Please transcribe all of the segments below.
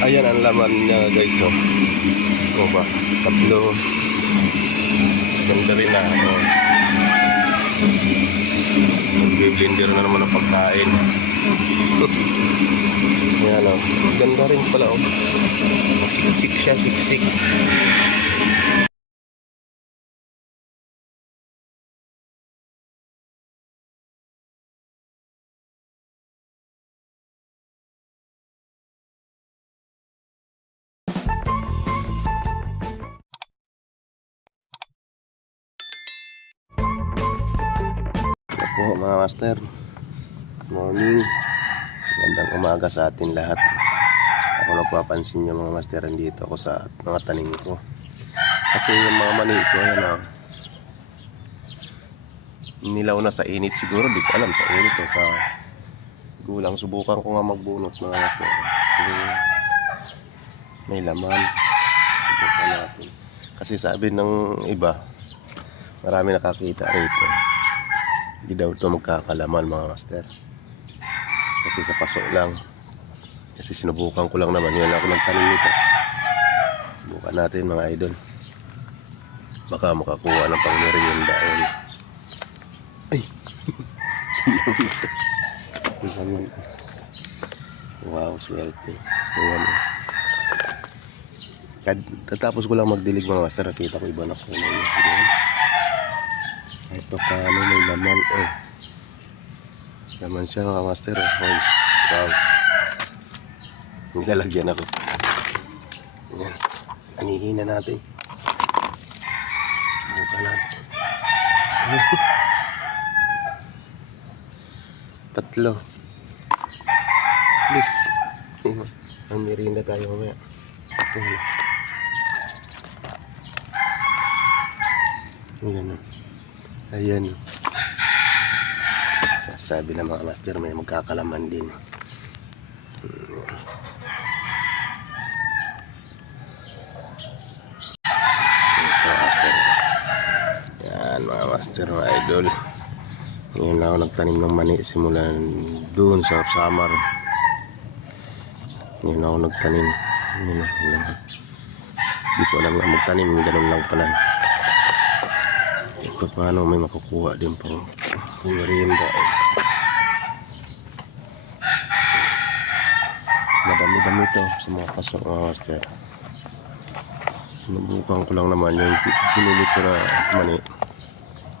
Ayan ang laman niya guys oh. Ba? Tatlo. Ganda rin na. Oh. Nagbe-blender na naman ang pagkain. Ayan oh. Ganda rin pala oh. Siksik siya, siksik. Po mga master. Morning. Gandang umaga sa atin lahat. Ako nagpapansin nyo mga master, dito ako sa mga tanim ko. Kasi yung mga mani ko, yan ah. Nilaw na sa init siguro, di ko alam sa init o sa gulang. Subukan ko nga magbunot mga master. Kasi may laman. Kasi sabi ng iba, marami nakakita rito. Hindi daw ito magkakalaman mga master. Kasi sa paso lang. Kasi sinubukan ko lang naman. Yan ako nagtanim nito. Subukan natin mga idol. Baka makakuha ng pang merienda yun. Ay! Wow, swerte. Ayan. Tatapos ko lang magdilig mga master. Nakita ko iba na kulay. Ayan. Kahit pa paano may laman. Oh. Laman siya mga master. Oh. Wow. Nilalagyan ako. Ayan. Anihin na natin. Buka natin. Tatlo. Please. Ang merienda tayo mamaya. Ayan. Ayan. oh. Ayan. Sasabi ng mga master may magkakalaman din. Yan mga master, mga idol. Ngayon na ako nagtanim ng mani simulan doon sa Samar. Ngayon na ako nagtanim. Ngayon na. Na. Hindi ko alam na magtanim. Ganun lang pala. Ito paano may makukuha din pang merienda. Madami-dami to sa mga pasok mga master. Sinubukan ko lang naman yung pinulit ko na mani.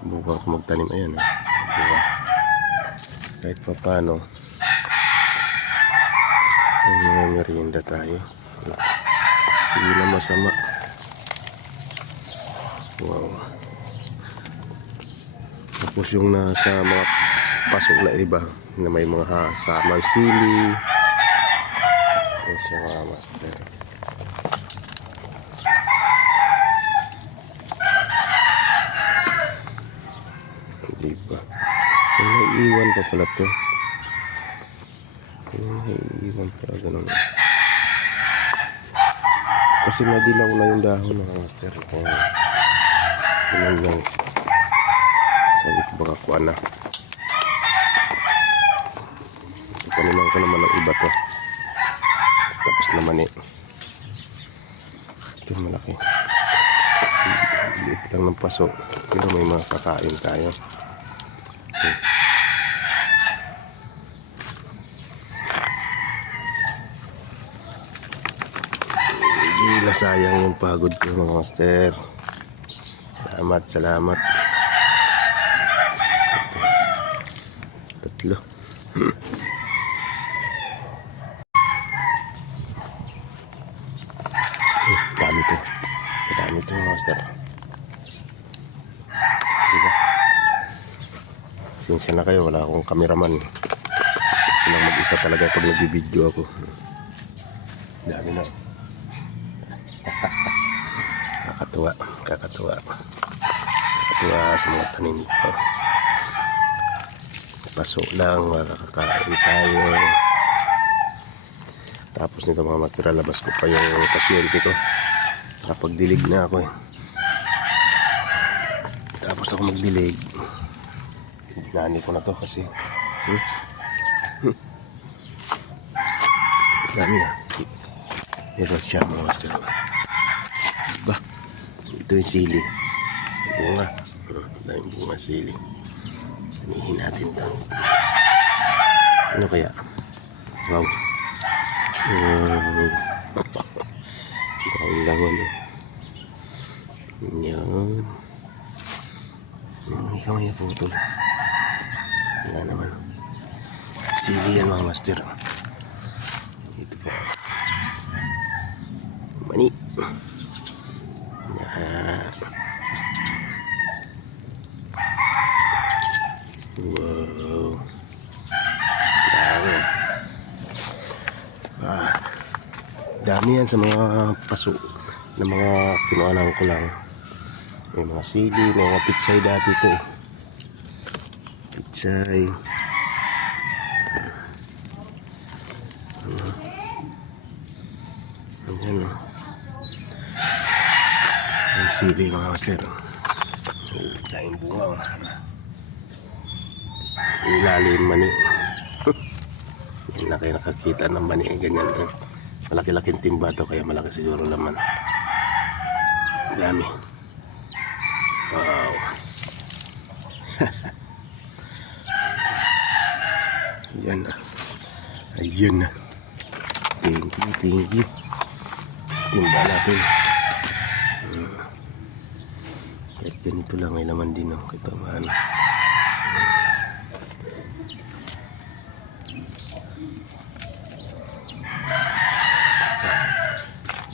Subukan ko magtanim. Ayan. oh. Diba? Kahit pa paano. May mga merienda tayo. Hindi na masama. Wow. Tapos yung nasa mga pasok na iba na may mga hasaman sili. Siya mga master. Hindi pa. May naiiwan pa pala to. May naiiwan pala ganun. Kasi madilaw na yung dahon ng master. Kaya, ganun lang. Ko baka kuha na. Taniman ko naman ng iba to. Tapos naman eh. Ito malaki. Liit lang ng paso. Pero may mga kakain tayo. Hmm. Hindi na sayang yung pagod ko mga master. Salamat, salamat. Tatlo. Dami to. Dami to master. Diba? Sinsya na kayo, wala akong kameraman. Ako lang mag-isa talaga pag nagbibideo ako. Dami na. Kakatuwa, kakatuwa. Kakatuwa sa mga tanim ko. Paso lang, makakakain tayo. Tapos nito mga master, labas ko pa yung pasyente ko. Nakapagdilig na ako eh. Tapos ako magdilig. Nani ko na to kasi. Hmm? Dami na. Ito siya mga master. Ba? Ito yung sili. Bunga. Hmm, daming bunga sili. Anihin natin to. Ano kaya? Wow. Wow. Dahil laman eh. Yan. Yung ikaw may putol. Wala naman. Sili yan mga master. Ito po. Mani. Yan. Ah. Dami yan sa mga paso na mga kinuanan ko lang. May mga sili, may mga pitsay dati to. Pitsay. Ayan o. May sili mga master. Kain bunga. Ilalim mani. Hindi na nakakita ng mani ganyan. Eh. Malaki-laking timba to kaya malaki siguro laman. Dami. Wow. Yan na. Ayun na. Thank you, thank you. Timba natin. Hmm. Kahit ganito lang ay laman din ang katawan.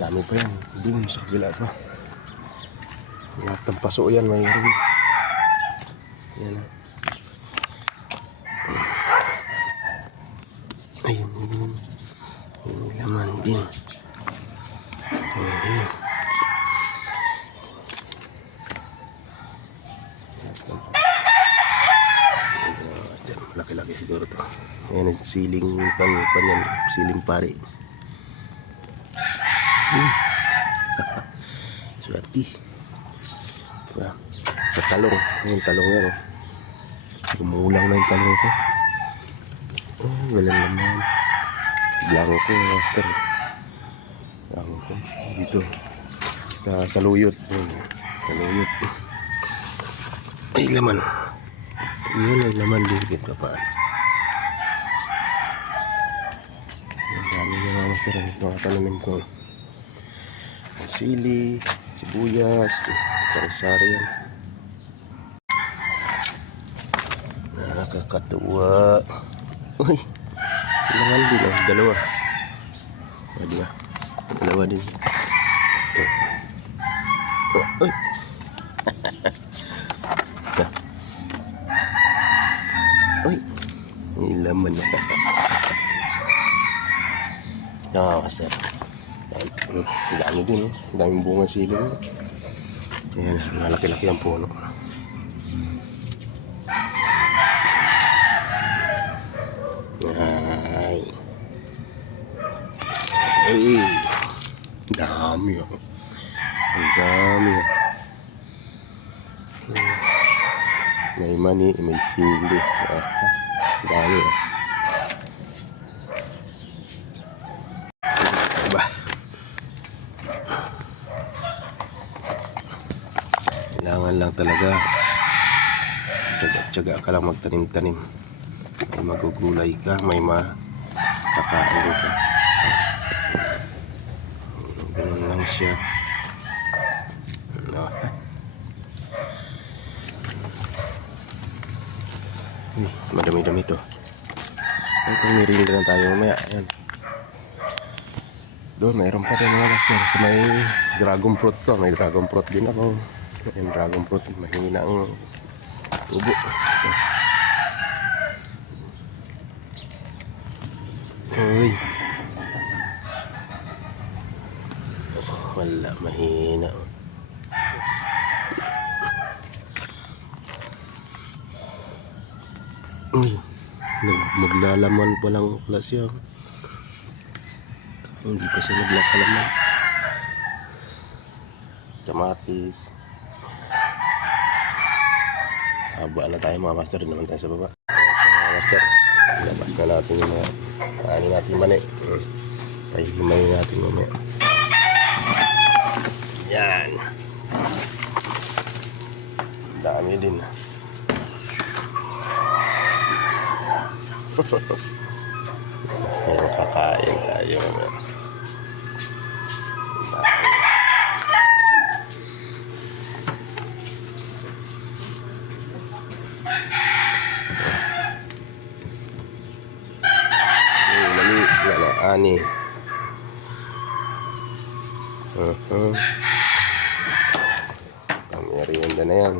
Dami pa yan. Doon sa kabila pa. Lahat ng paso yan mayroon. Yan ah. Ayun, yun. Yung laman. Laki-laki siguro to. Ayan, siling pan, pan yan. Siling pari. Hmm. Swerte. Diba? Sa talong. Ayun, talong yan. Oh. Gumulang na yung talong ko. Oh, walang naman. Blanco, master. Blanco. Dito. Sa saluyot. Saluyot. Ay, laman. Yun, ay laman. Dikit pa paan. Ang dami na mga master. Mga tanamin ko. Sili, sibuyas, karisari yan. Nakakatuwa. Uy, kailangan din oh, dalawa. O, di ba? Dalawa din. Ito. Oh, uy. Uy, may laman na. Nakakasarap. Mm, ang dami din, oh. Daming bunga sili. oh. Ayan, malaki-laki ang puno. Ay. Ay. Dami, oh. Ang dami, oh. May mani, may sili. Ah, dami, oh. Diba? Kailangan lang talaga Tsaga-tsaga ka lang magtanim-tanim May magugulay ka May makakain ka Ganun lang siya no. Uy, madami-dami to Ay, kung mirinda na tayo mamaya Ayan doon, mayroon pa rin mga master sa may dragon fruit ko. May dragon fruit din ako. Yung dragon fruit, mahina ang ubo. Ito. Uy. Wala, mahina. Uy. Nag maglalaman pa lang pala siya. Hindi pa siya naglakalaman. Kamatis. Haba na tayo mga master. Naman tayo sa baba. Mga master. Labas na natin yung mga ano natin mani. Hmm. Ay, himayin natin mamaya. Yan. Dami din. Kakain tayo mamaya. Dami. Yung mali, ani. Uh-huh. Ang merienda na yan.